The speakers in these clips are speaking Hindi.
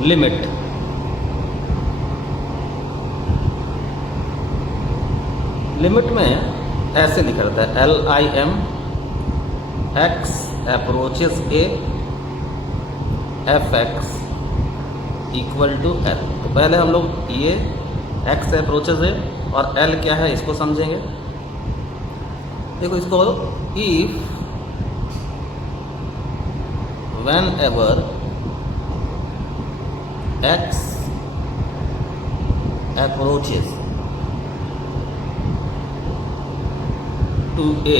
लिमिट में ऐसे लिखा रहता है LIM x approaches a fx equal to l। तो पहले हम लोग ये x अप्रोचेस a और l क्या है इसको समझेंगे। देखो इसको, if whenever x approaches to a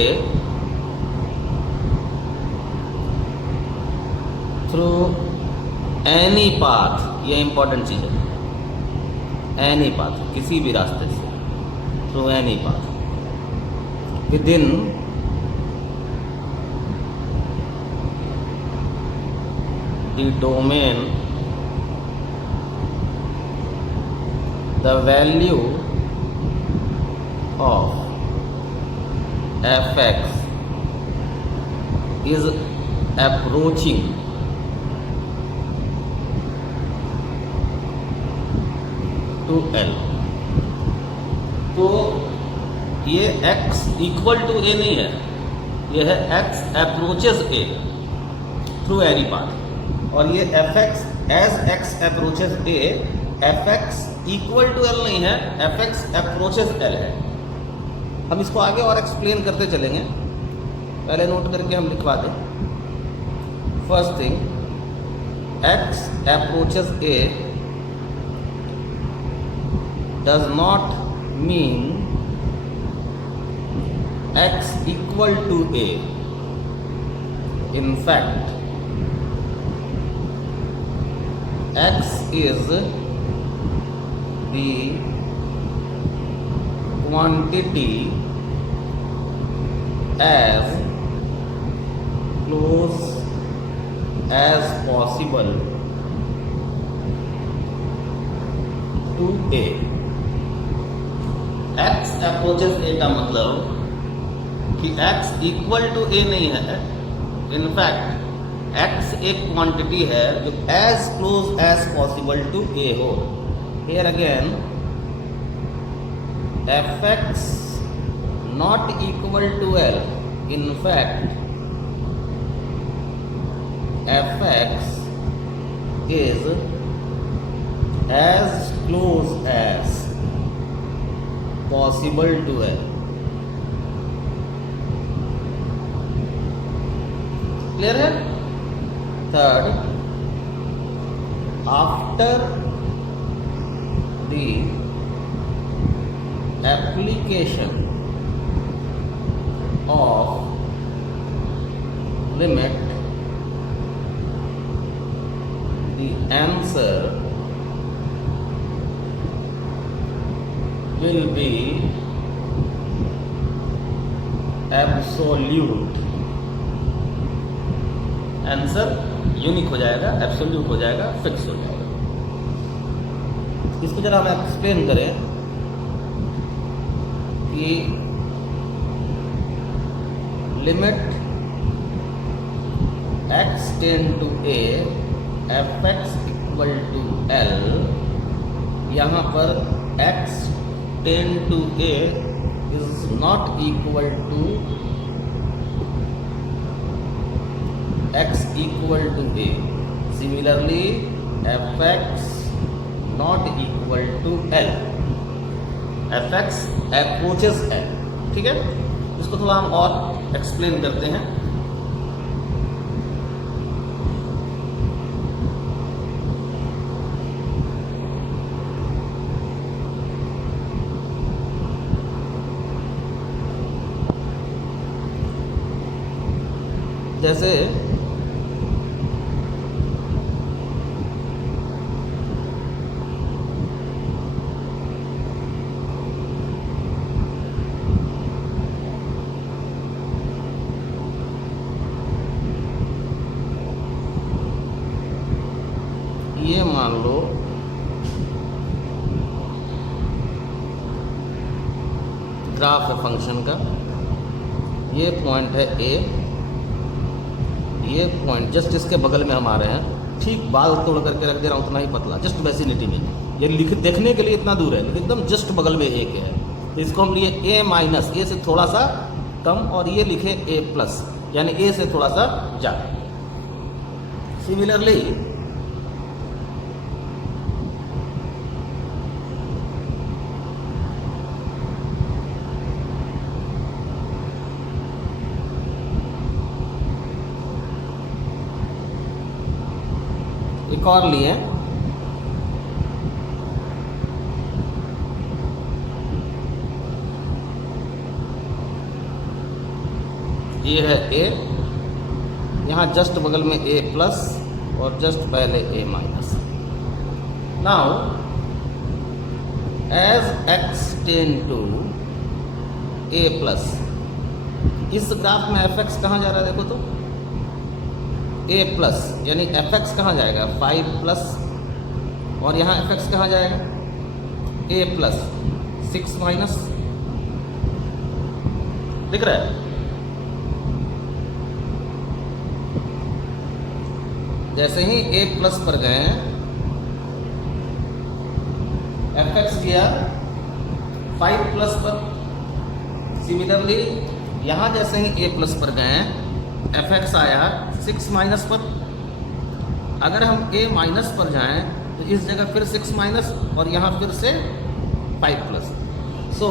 through any path, ये इंपॉर्टेंट चीज है, any path, किसी भी रास्ते से, through any path within the domain, the value of fx is approaching to l। तो ये x इक्वल टू a नहीं है, ये है x approaches a through any path, और ये fx as x approaches a, fx equal to l नहीं है, fx अप्रोचेस l है। हम इसको आगे और एक्सप्लेन करते चलेंगे, पहले नोट करके हम लिखवा दें। First thing, x approaches a does not mean x equal to a। In fact x is the quantity as close as possible to a। x approaches a का मतलब कि x इक्वल टू a नहीं है, इनफैक्ट x एक क्वांटिटी है जो as close as possible to a हो। Here again fx not equal to l, in fact fx is as close as possible to l। Clear है? Third, after the application of limit, the answer will be absolute। Answer unique हो जाएगा, एब्सोल्यूट हो जाएगा, फिक्स हो जाएगा। इसको जरा हम एक्सप्लेन करें कि limit x tend to a fx equal to l, यहाँ पर x tend to a is not equal to x equal to a। Similarly fx not equal to l, fx approaches l। ठीक है, इसको थोड़ा हम और एक्सप्लेन करते हैं। जैसे ये मान लो ग्राफ है फंक्शन का, ये पॉइंट है ए, ये पॉइंट जस्ट इसके बगल में हम आ रहे हैं, ठीक बाल तोड़ करके रख दे रहा हूँ उतना ही पतला, जस्ट वैसिनिटी में। ये लिख देखने के लिए इतना दूर है लेकिन एकदम जस्ट बगल में एक है, तो इसको हम लिए ए माइनस, ए से थोड़ा सा कम, और ये लिखे ए प्लस, यानी ए से थोड़ा सा ज़्यादा। सिमिलरली एक और लिए, ये है ए, यहाँ जस्ट बगल में ए प्लस और जस्ट पहले A minus. Now as x tend to A plus, इस ग्राफ में एफ एक्स कहाँ जा रहा है देखो तो, ए प्लस, यानी एफ एक्स कहाँ जाएगा 5 प्लस, और यहाँ एफ एक्स कहाँ जाएगा ए प्लस 6 माइनस, दिख रहा है। जैसे ही ए प्लस पर गए एफ एक्स गया 5 प्लस पर, सिमिलरली यहाँ जैसे ही ए प्लस पर गए एफ एक्स आया 6 माइनस पर। अगर हम ए माइनस पर जाएं तो इस जगह फिर 6 माइनस और यहाँ फिर से 5 plus. So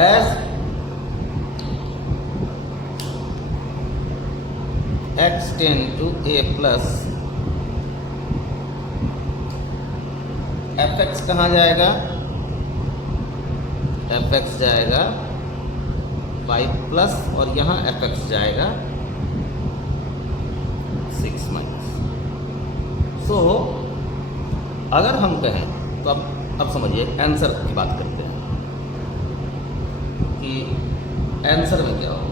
as x tend to A plus, f x कहाँ जाएगा, एफ एक्स जाएगा 5 प्लस और यहाँ एफ एक्स जाएगा 6 माइनस। सो अगर हम कहें तो अब समझिए आंसर की बात करते हैं कि आंसर में क्या होगा,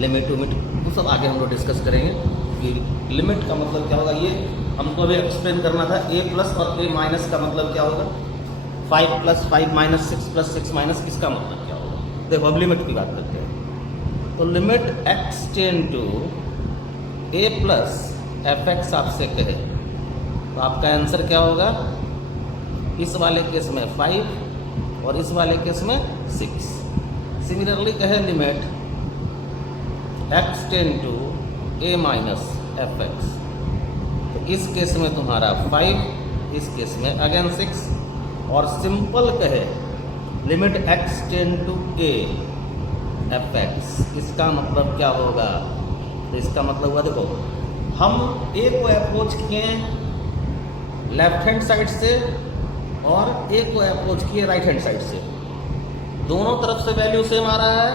लिमिट टू मिट वो सब आगे हम लोग डिस्कस करेंगे कि लिमिट का मतलब क्या होगा। ये हमको अभी एक्सप्लेन करना था, ए प्लस और ए माइनस का मतलब क्या होगा, 5 प्लस 5 माइनस 6 प्लस 6 माइनस, इसका मतलब क्या होगा। देखो अब लिमिट की बात करते हैं, तो limit x tend to A plus f x आपसे कहे तो आपका आंसर क्या होगा, इस वाले केस में 5 और इस वाले केस में 6। सिमिलरली कहे limit x tend to a minus f x, तो इस केस में तुम्हारा 5, इस केस में अगेन 6, और सिंपल कहे limit x tend to a f x, इसका मतलब क्या होगा, तो इसका मतलब हुआ देखो हम ए को अप्रोच किए लेफ्ट हैंड साइड से और ए को अप्रोच किए राइट हैंड साइड से, दोनों तरफ से वैल्यू सेम आ रहा है।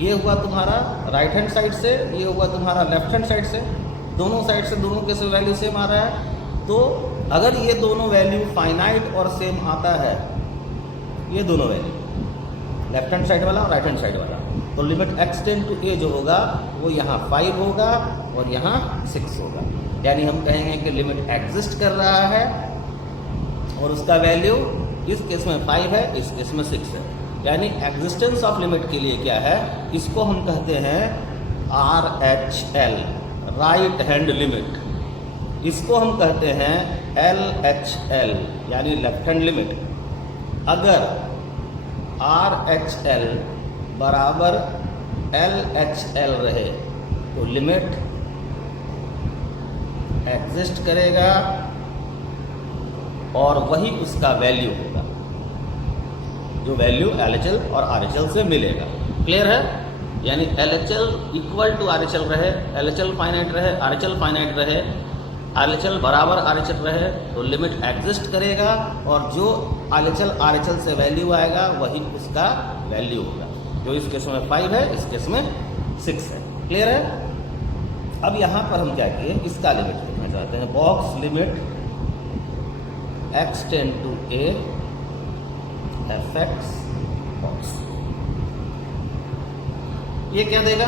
ये हुआ तुम्हारा राइट हैंड साइड से, ये हुआ तुम्हारा लेफ्ट हैंड साइड से, दोनों साइड से दोनों के से वैल्यू सेम आ रहा है। तो अगर ये दोनों वैल्यू फाइनाइट और सेम आता है, ये दोनों वैल्यू लेफ्ट हैंड साइड वाला और राइट हैंड साइड वाला, तो लिमिट एक्स टेंड टू ए जो होगा वो यहाँ 5 होगा और यहाँ 6 होगा। यानी हम कहेंगे कि लिमिट एग्जिस्ट कर रहा है और उसका वैल्यू इस केस में 5 है, इस केस में 6 है। यानी एग्जिस्टेंस ऑफ लिमिट के लिए क्या है, इसको हम कहते हैं RHL, राइट हैंड लिमिट। इसको हम कहते हैं LHL, यानी लेफ्ट हैंड लिमिट। अगर RHL बराबर LHL रहे तो लिमिट एग्जिस्ट करेगा और वही उसका वैल्यू होगा, जो वैल्यू LHL और RHL से मिलेगा। क्लियर है? यानी LHL इक्वल टू RHL रहे, LHL फाइनाइट रहे, RHL फाइनाइट रहे, RHL बराबर RHL रहे तो लिमिट एग्जिस्ट करेगा और जो RHL से वैल्यू आएगा वही उसका वैल्यू होगा। जो इस केस में 5 है, इस केस में 6 है। क्लियर है? अब यहाँ पर हम क्या किए, इसका लिमिट देखना चाहते हैं। Box limit x tend to a f x box, ये क्या देगा,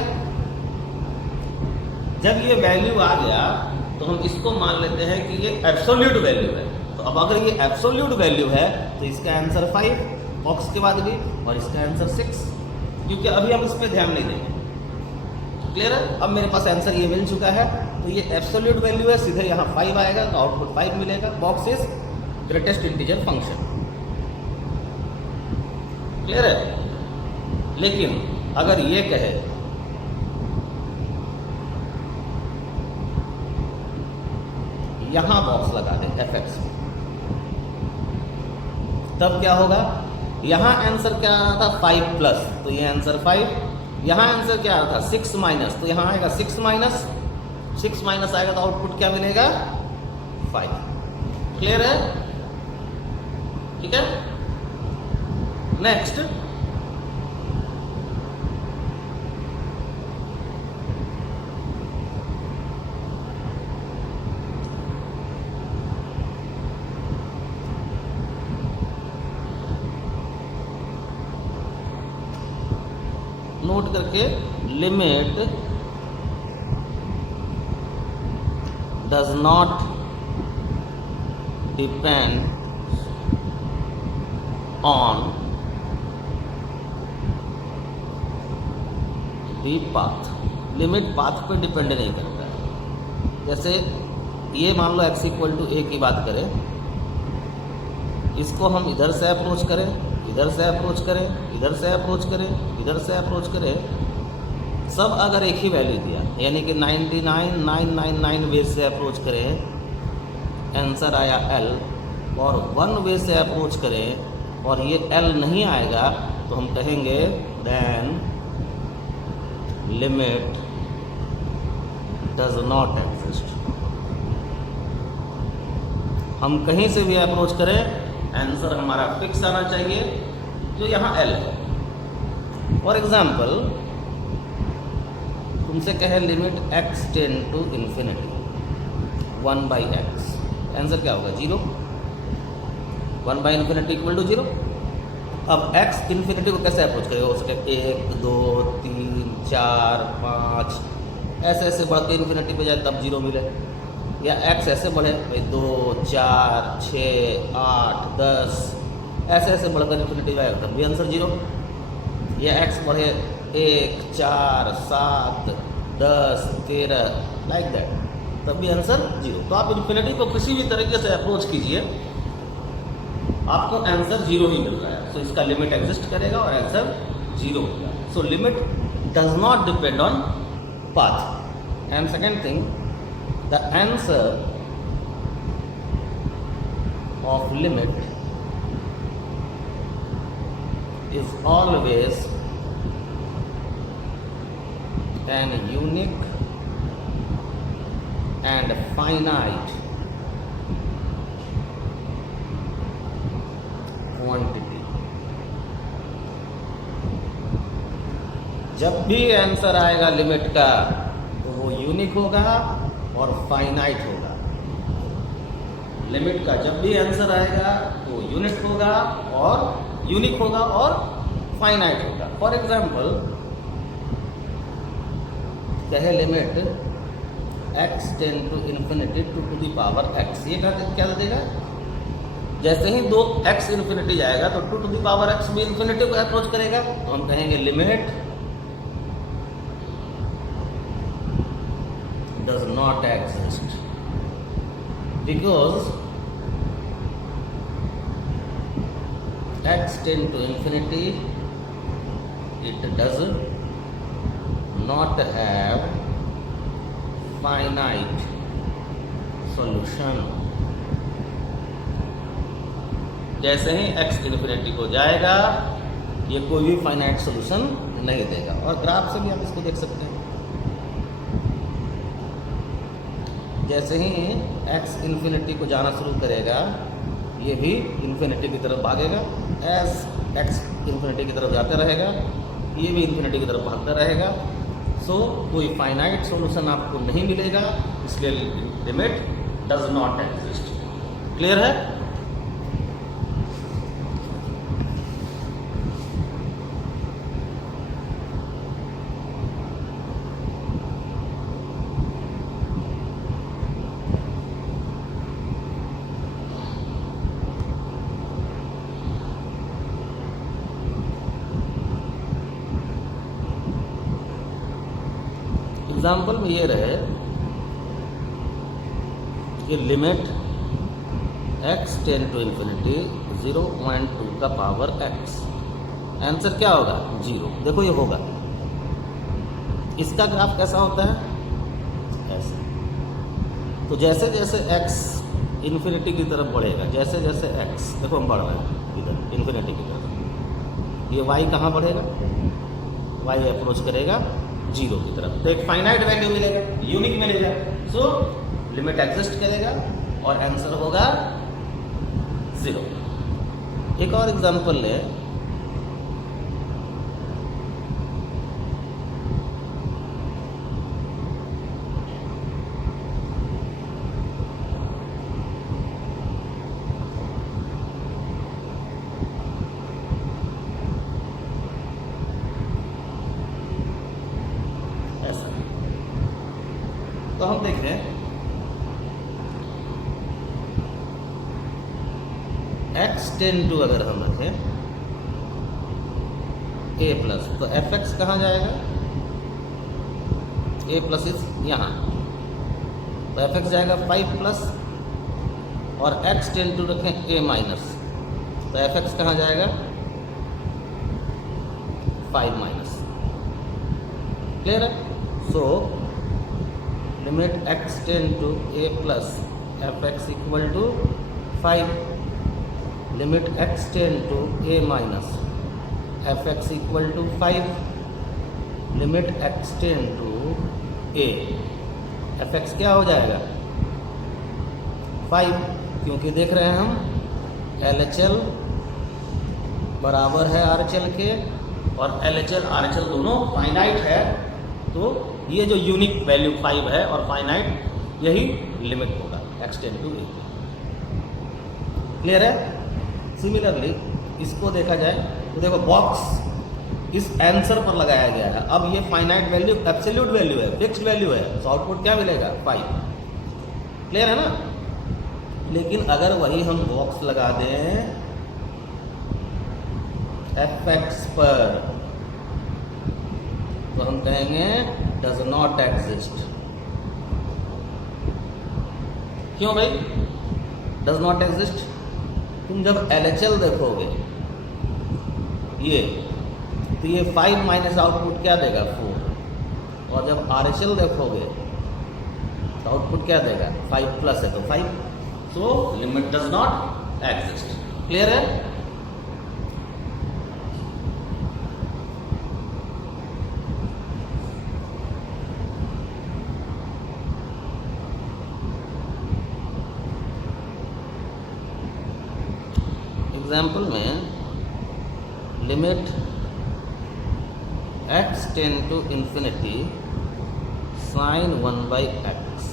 जब ये वैल्यू आ गया तो हम इसको मान लेते हैं कि ये एब्सोल्यूट वैल्यू है। तो अब अगर ये एब्सोल्यूट वैल्यू है तो इसका आंसर 5 बॉक्स के बाद भी और इसका आंसर 6, क्योंकि अभी हम इस पर ध्यान नहीं देंगे। क्लियर है? अब मेरे पास आंसर ये मिल चुका है, तो ये एब्सोल्यूट वैल्यू है, सीधे यहाँ 5 आएगा तो आउटपुट 5 मिलेगा। Box is greatest integer function. Clear है? लेकिन अगर ये कहे यहां बॉक्स लगा दे fx, तब क्या होगा? यहां आंसर क्या आ रहा था 5 प्लस, तो ये आंसर 5। यहां आंसर क्या आ रहा था 6 माइनस, तो यहां आएगा 6 माइनस, 6 माइनस आएगा तो आउटपुट क्या मिलेगा? 5। क्लियर है? ठीक है। नेक्स्ट, नोट करके, limit does not depend on the path. Limit path पर डिपेंड नहीं करता है। जैसे ये मान लो x इक्वल टू ए की बात करें, इसको हम इधर से अप्रोच करें, इधर से अप्रोच करें, इधर से अप्रोच करें, इधर से अप्रोच करें, सब अगर एक ही वैल्यू दिया, यानी कि 99,999 वे से अप्रोच करें, आंसर आया L, और 1 वे से अप्रोच करें और ये L नहीं आएगा, तो हम कहेंगे then limit does not exist. हम कहीं से भी अप्रोच करें, आंसर हमारा फिक्स आना चाहिए, जो यहाँ L है। फॉर एग्जाम्पल, तुमसे कहे limit x tend to infinity 1/x, answer क्या होगा? 0। 1/इन्फिनिटी इक्वल टू 0। अब x इन्फिनिटी को कैसे अप्रोच करेगा? हो सके 1, 2, 3, 4, 5, ऐसे ऐसे बढ़ के इन्फिनिटी पे जाए तब 0 मिले, या x ऐसे बढ़े 2, 4, 6, 8, 10, ऐसे ऐसे बढ़कर इन्फिनिटी आएगा तब भी आंसर 0, या x बढ़े 1, 4, 7, 10, 13 लाइक दैट, तब भी आंसर 0। तो आप इन्फिनिटी को किसी भी तरीके से अप्रोच कीजिए, आपको आंसर 0 ही मिल रहा है। सो इसका लिमिट एग्जिस्ट करेगा और आंसर 0 होगा। सो limit does not depend on path. And second thing, the answer of limit is always an unique and finite quantity। जब भी आंसर आएगा लिमिट का, तो वो यूनिक होगा और फाइनाइट होगा। लिमिट का जब भी आंसर आएगा तो यूनिक होगा और यूनिक होगा और फाइनाइट होगा। फॉर एग्जाम्पल, कहे limit x tend to infinity to the power x, ये क्या देगा? जैसे ही 2x इन्फिनिटी जाएगा तो 2 to the power x भी इन्फिनिटी को अप्रोच करेगा, तो हम कहेंगे limit does not exist, because x tend to infinity, it does not have finite solution। जैसे ही x इन्फिनिटी को जाएगा, ये कोई भी फाइनाइट सोल्यूशन नहीं देगा। और ग्राफ से भी आप इसको देख सकते हैं, जैसे ही x इन्फिनिटी को जाना शुरू करेगा, ये भी इन्फिनिटी की तरफ भागेगा। एज x इन्फिनिटी की तरफ जाता रहेगा, ये भी इन्फिनिटी की तरफ भागता रहेगा। सो कोई फाइनाइट सॉल्यूशन आपको नहीं मिलेगा, इसलिए limit does not exist. Clear है? एग्जाम्पल में ये रहे कि limit x tend to infinity 0.2 का पावर x, आंसर क्या होगा 0। देखो ये होगा, इसका ग्राफ कैसा होता है ऐसे। तो जैसे जैसे x इन्फिनिटी की तरफ बढ़ेगा, जैसे जैसे x देखो हम बढ़ रहे हैं इधर इन्फिनिटी की तरफ, ये y कहाँ बढ़ेगा, y अप्रोच करेगा 0 की तरफ, तो एक फाइनाइट वैल्यू मिलेगा, यूनिक मिलेगा। सो लिमिट एग्जिस्ट करेगा और आंसर होगा 0। एक और एग्जांपल ले, ऐसा। तो हम देख रहे हैं x टेन टू अगर हम रखें a प्लस, तो एफ एक्स कहाँ जाएगा, a प्लस इज यहाँ, तो एफ एक्स जाएगा 5 प्लस, और x टेन टू रखें a माइनस, तो एफ एक्स कहाँ जाएगा 5 माइनस। क्लियर है। So limit x tend to a plus f x equal to 5, limit x tend to a minus f x equal to 5, limit x tend to a, f x क्या हो जाएगा 5, क्योंकि देख रहे हैं हम LHL बराबर है RHL के, और LHL RHL दोनों फाइनाइट है, तो ये जो यूनिक वैल्यू 5 है और फाइनाइट, यही लिमिट होगा x tend to a। Clear है। सिमिलरली इसको देखा जाए तो देखो बॉक्स इस आंसर पर लगाया गया है, अब ये फाइनाइट वैल्यू एब्सोल्यूट वैल्यू है, फिक्स्ड वैल्यू है, तो आउटपुट क्या मिलेगा 5। क्लियर है ना। लेकिन अगर वही हम बॉक्स लगा दें एफ एक्स पर, तो हम कहेंगे डज नॉट एग्जिस्ट। क्यों भाई डज नॉट एग्जिस्ट, तुम जब LHL देखोगे ये, तो ये 5 माइनस आउटपुट क्या देगा 4, और जब RHL देखोगे तो आउटपुट क्या देगा 5 प्लस है तो 5। So limit does not exist. Clear है। एग्जाम्पल में limit x tend to infinity sine 1/x,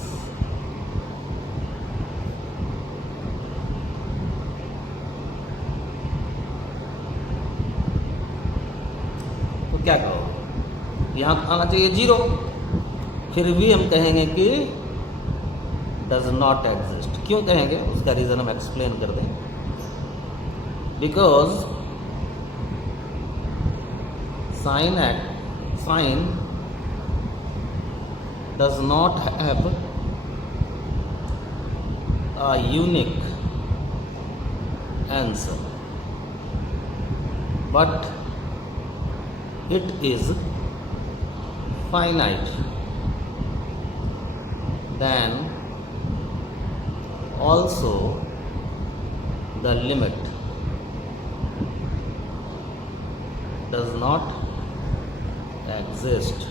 तो क्या कहोगे, यहाँ आना चाहिए 0, फिर भी हम कहेंगे कि डज नॉट एग्जिस्ट। क्यों कहेंगे उसका रीज़न हम एक्सप्लेन कर दें। Because sine does not have a unique answer, but it is finite. Then also the limit does not exist।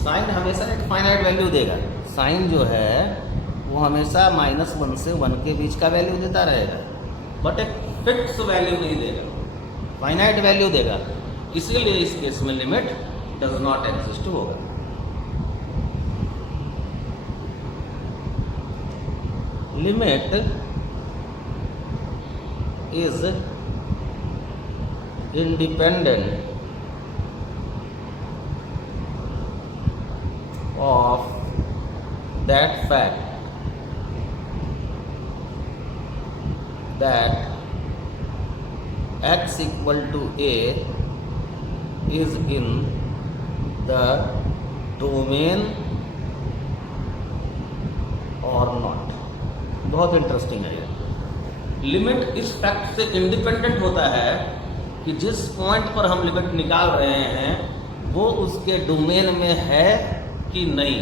Sine हमेशा एक फाइनाइट वैल्यू देगा, साइन जो है वो हमेशा -1 से 1 के बीच का वैल्यू देता रहेगा, बट एक फिक्स वैल्यू नहीं देगा, फाइनाइट वैल्यू देगा। इसीलिए इस केस में लिमिट डज नॉट एग्जिस्ट होगा। Limit is independent of that fact that x equal to a is in the domain और नॉट। बहुत इंटरेस्टिंग है ये। लिमिट इस फैक्ट से इंडिपेंडेंट होता है कि जिस पॉइंट पर हम लिमिट निकाल रहे हैं वो उसके डोमेन में है कि नहीं।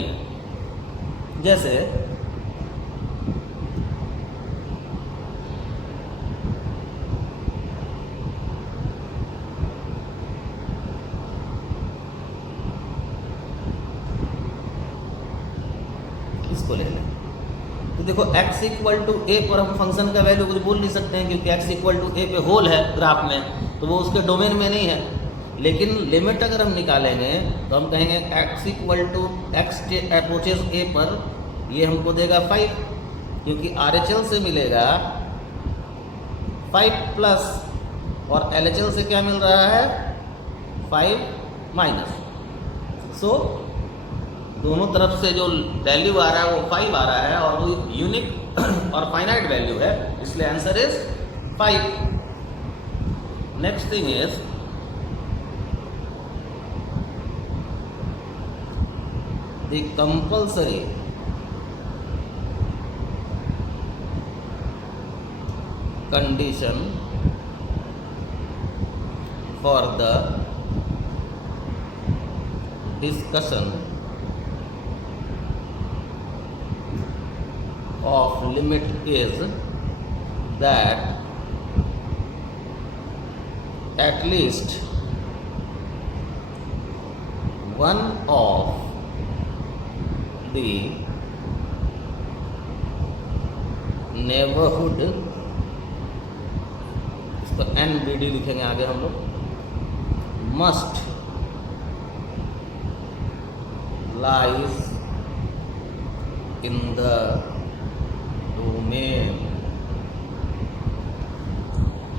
जैसे इसको ले लें तो देखो x इक्वल टू ए पर हम फंक्शन का वैल्यू कुछ बोल नहीं सकते हैं क्योंकि x इक्वल टू ए पे होल है ग्राफ में, तो वो उसके डोमेन में नहीं है। लेकिन लिमिट अगर हम निकालेंगे तो हम कहेंगे x equal to x approaches A पर ये हमको देगा 5, क्योंकि RHL से मिलेगा 5 प्लस और LHL से क्या मिल रहा है 5 माइनस। सो दोनों तरफ से जो वैल्यू आ रहा है वो 5 आ रहा है और वो यूनिक और फाइनाइट वैल्यू है, इसलिए answer is 5। Next thing is the compulsory condition for the discussion of limit is that at least one of the neighborhood, इसको NBD लिखेंगे आगे हम लोग, must lies in the domain.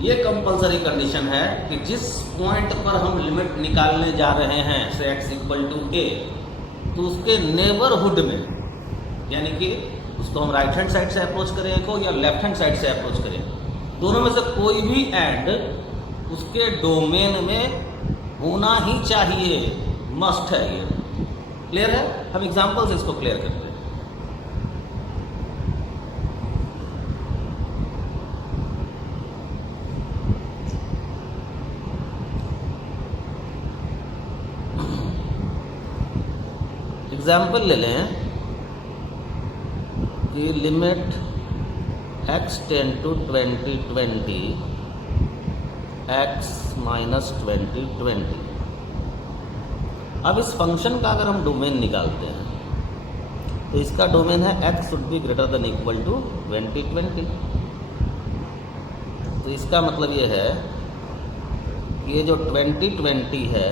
ये कंपलसरी कंडीशन है कि जिस पॉइंट पर हम लिमिट निकालने जा रहे हैं से x इक्वल टू ए, तो उसके नेबरहुड में, यानी कि उसको हम राइट हैंड साइड से अप्रोच करें को या लेफ्ट हैंड साइड से अप्रोच करें, दोनों में से कोई भी एंड उसके डोमेन में होना ही चाहिए, मस्ट है ये। क्लियर है? हम एग्जांपल से इसको क्लियर करते हैं। एग्जाम्पल ले लें कि limit x tend to 2020 x minus 2020। अब इस फंक्शन का अगर हम डोमेन निकालते हैं तो इसका डोमेन है x should be greater than equal to 2020। तो इसका मतलब ये है कि ये जो 2020 है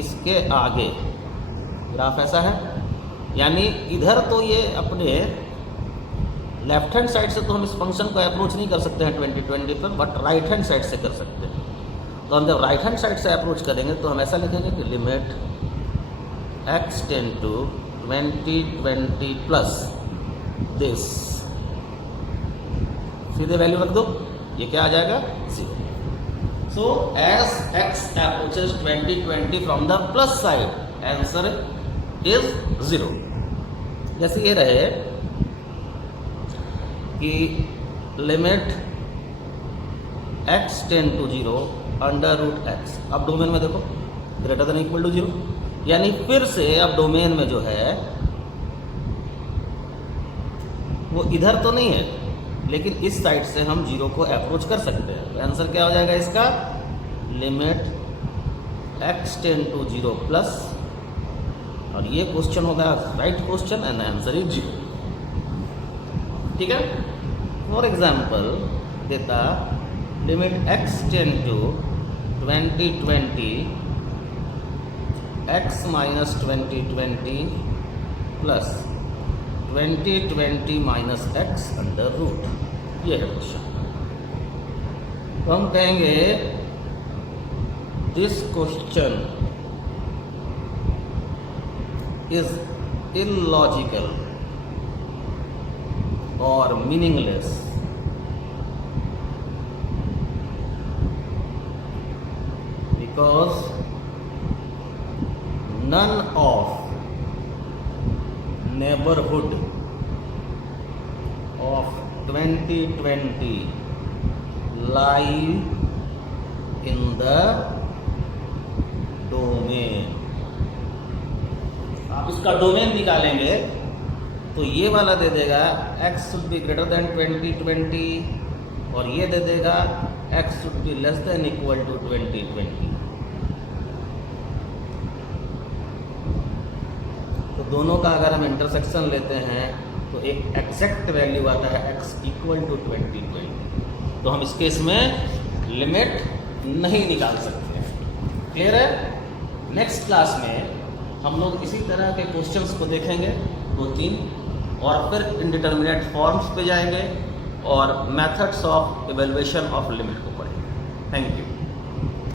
इसके आगे ग्राफ ऐसा है, यानी इधर तो ये अपने लेफ्ट हैंड साइड से तो हम इस फंक्शन को अप्रोच नहीं कर सकते हैं 2020 पर, बट राइट हैंड साइड से कर सकते हैं। तो हम जब राइट हैंड साइड से अप्रोच करेंगे तो हम ऐसा लिखेंगे कि limit x tend to 2020 plus this, सीधे वैल्यू रख दो, ये क्या आ जाएगा 0। So as x approaches 2020 from the plus side, answer is 0। जैसे ये रहे कि limit x tend to 0 under root x, अब डोमेन में देखो ग्रेटर देन इक्वल टू 0, यानी फिर से अब डोमेन में जो है वो इधर तो नहीं है, लेकिन इस साइड से हम 0 को अप्रोच कर सकते हैं। तो आंसर क्या हो जाएगा इसका, limit x tend to 0 plus, और ये क्वेश्चन होगा right question and answer is 0। ठीक है? फॉर एग्जाम्पल देता limit x tend to 2020 x minus 2020 plus 2020 minus x under root, ये है क्वेश्चन। तो हम कहेंगे this question is illogical or meaningless because none of neighborhood of 2020 lie in the domain। आप इसका डोमेन निकालेंगे तो ये वाला दे देगा x should be greater than 2020 और ये दे देगा x should be less than equal to 2020। तो दोनों का अगर हम इंटरसेक्शन लेते हैं तो एक एग्जैक्ट वैल्यू आता है x इक्वल टू 2020। तो हम इस केस में लिमिट नहीं निकाल सकते हैं। क्लियर है? नेक्स्ट क्लास में हम लोग इसी तरह के क्वेश्चंस को देखेंगे 2-3 और फिर इंडिटरमिनेट फॉर्म्स पे जाएंगे और methods of evaluation of limit को पढ़ेंगे। Thank you.